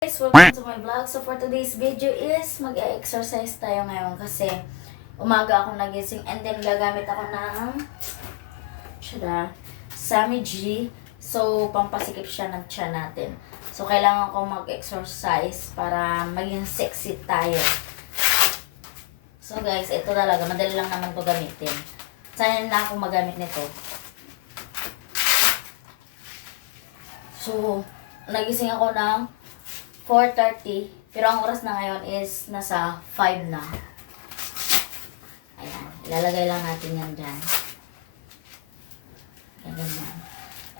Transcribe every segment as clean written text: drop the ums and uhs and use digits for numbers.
Guys, welcome to my vlog. So for today's video is mag-exercise tayo ngayon kasi umaga ako nagising and then gagamit ako ng Sammy G. So pampasikip siya ng tiyan natin. So kailangan ko mag-exercise para maging sexy tayo. So guys, ito talaga, madali lang naman to gamitin. Saan na ako magamit nito? So, nagising ako ng 4:30, pero ang oras na ngayon is nasa 5 na. Ayan, ilalagay lang natin yan dyan. Ganyan.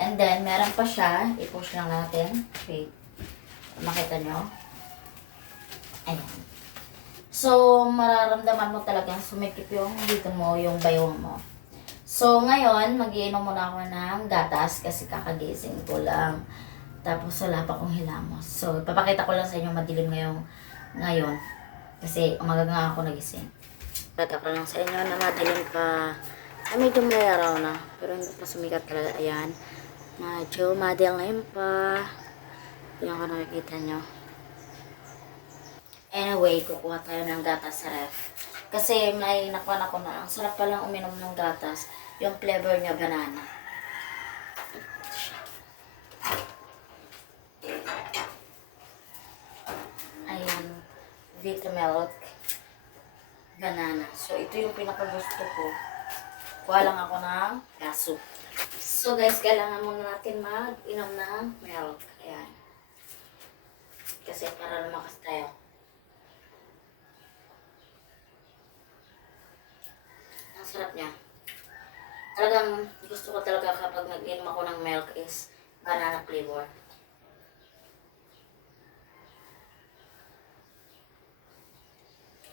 And then, meron pa siya. I-push lang natin. Wait. Makita nyo? Ayan. So, mararamdaman mo talagang sumikip yung dito mo, yung baywang mo. So, ngayon, mag-iinom muna ako ng gatas kasi kakagising ko lang. Tapos wala pa akong hilamos. So, papakita ko lang sa inyo madilim ngayon. Kasi umaga nga ako nagising. Papakita ko lang sa inyo na madilim pa. Ay, medyo may araw na. Pero hindi pa sumikat talaga. Ayan. Medyo madilim pa. Yan ko nakikita nyo. Anyway, kukuha tayo ng gatas sa ref. Kasi may nakuha ko na. Ang sarap palang uminom ng gatas. Yung flavor niya banana. Vitamilk banana. So, ito yung pinakagusto ko. Kuha lang ako ng kaso. So, guys, kailangan muna natin mag-inom ng milk. Ayan. Kasi para lumakas tayo. Ang sarap niya. Talagang gusto ko talaga kapag nag-inom ako ng milk is banana flavor.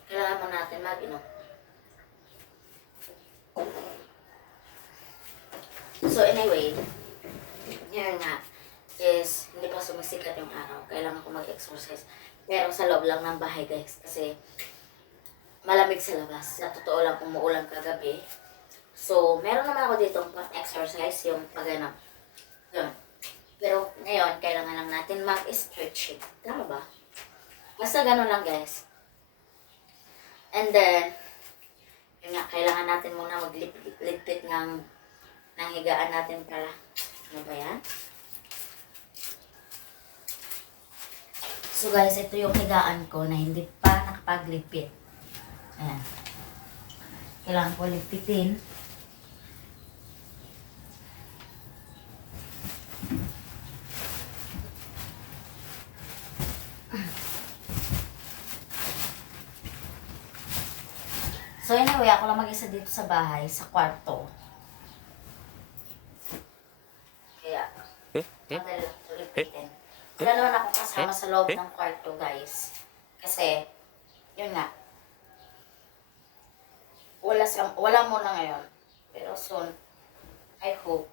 Kailangan mo natin mag-inom. So anyway, here nga is hindi pa sumisikat yung araw. Kailangan ko mag-exercise. Pero sa loob lang ng bahay guys. Kasi malamig sa labas. Sa totoo lang umuulan kagabi. So meron naman ako dito pang-exercise yung pagganap. Yun. Pero ngayon, kailangan lang natin mag-stretching. Tama ba? Basta ganun lang guys. And then, yun nga, kailangan natin muna magligpit ng higaan natin para, ano ba yan? So guys, ito yung higaan ko na hindi pa nakapagligpit. Ayan. Kailangan ko ligpitin. So anyway, ako lang mag-isa dito sa bahay, sa kwarto. Kaya, madali lang ito lipitin. Wala naman ako kasama sa loob ng kwarto, guys. Kasi, yun nga. Wala muna ngayon. Pero soon, I hope.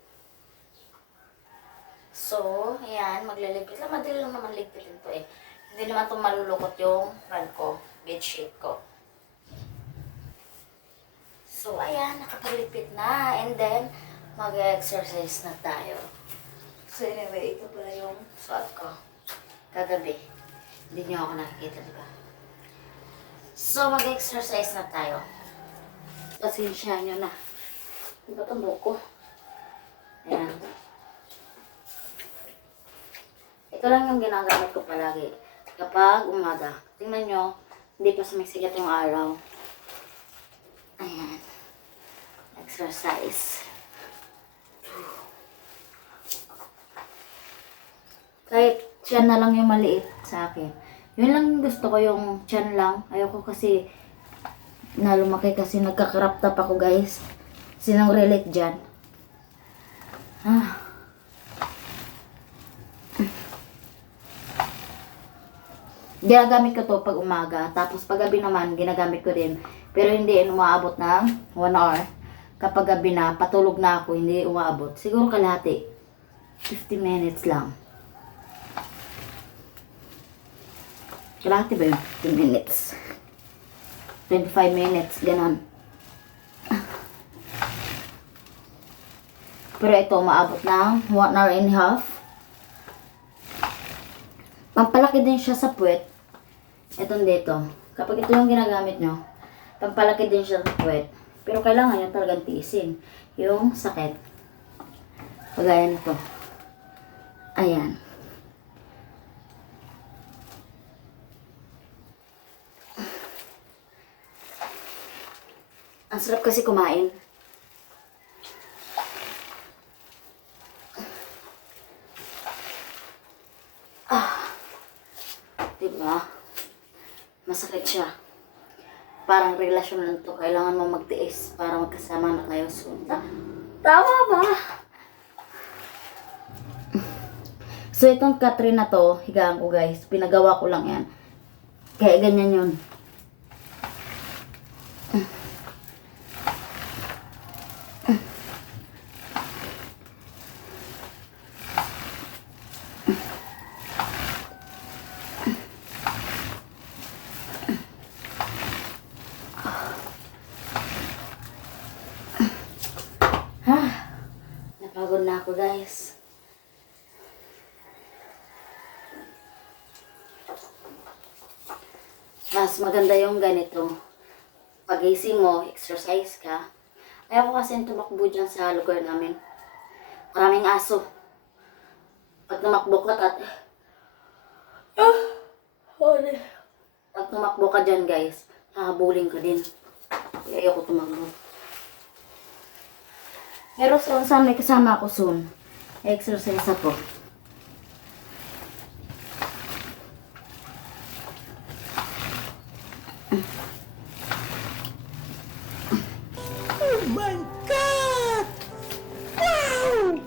So, ayan, magliligpit lang. Madali lang naman ligpitin to eh. Hindi naman itong malulukot yung front ko, bedsheet ko. So, ayan, nakapagligpit na. And then, mag-exercise na tayo. So, anyway, ito pala yung suot ko. Kagabi. Hindi nyo ako nakikita, diba? So, mag-exercise na tayo. Pasensya nyo na. Diba itong buko? Ayan. Ito lang yung ginagamit ko palagi. Kapag umaga. Tingnan nyo, hindi pa sumisikat yung araw. Ayan. Exercise. Kahit tiyan na lang yung maliit sa akin. Yun lang gusto ko, yung tiyan lang. Ayoko kasi na lumaki kasi nagka-crop top ako guys. Sinong relate dyan? Ginagamit ko to pag umaga. Tapos pag gabi naman, ginagamit ko din. Pero hindi umaabot ng 1 hour. Kapag gabi na, patulog na ako, hindi umaabot. Siguro kalahati. 50 minutes lang. Kalahati ba yun? 15 minutes. 25 minutes, ganon. Pero ito, umaabot ng 1 hour and a half. Pampalaki din siya sa puwet. Itong dito. Kapag ito yung ginagamit nyo, pampalaki din siya sa puwet. Pero kailangan nyo talagang tiisin yung sakit. Pagaya nito. Ayan. Ang sarap kasi kumain. Diba? Masakit siya. Parang relasyon lang to. Kailangan mo magtiis para magkasama na kayo soon. Tama ba? So, itong Catherine na to, higaan ko guys. Pinagawa ko lang yan. Kaya ganyan yun. Napagod na ako guys. Mas maganda yung ganito. Pagising mo, exercise ka. Ayaw ko kasi tumakbo dyan sa lugar namin. Maraming aso. Pag tumakbo ka pag tumakbo ka dyan guys, hahabulin ka din. Kaya ayaw ko tumakbo. Pero saan may kasama ako soon. Exercise ako. Oh my God! Wow!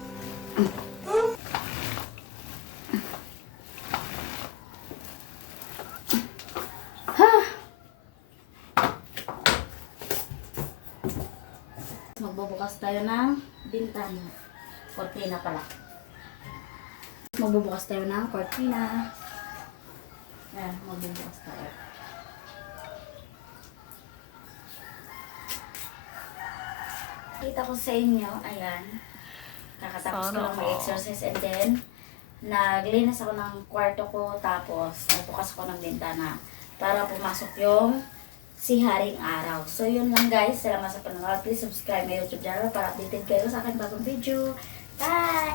Magbubukas tayo ng bintana. Cortina pala. Magbubukas tayo ng cortina. Ayan, magbubukas tayo. Kita ko sa inyo, ayan. Kakatapos ko lang mag-exercise and then naglinis ako ng kwarto ko tapos nagbukas ako ng bintana para pumasok yung si Haring Araw. So yun lang guys, salamat sa panonood. Please subscribe my YouTube channel para updated kayo sa aking bagong video. Bye!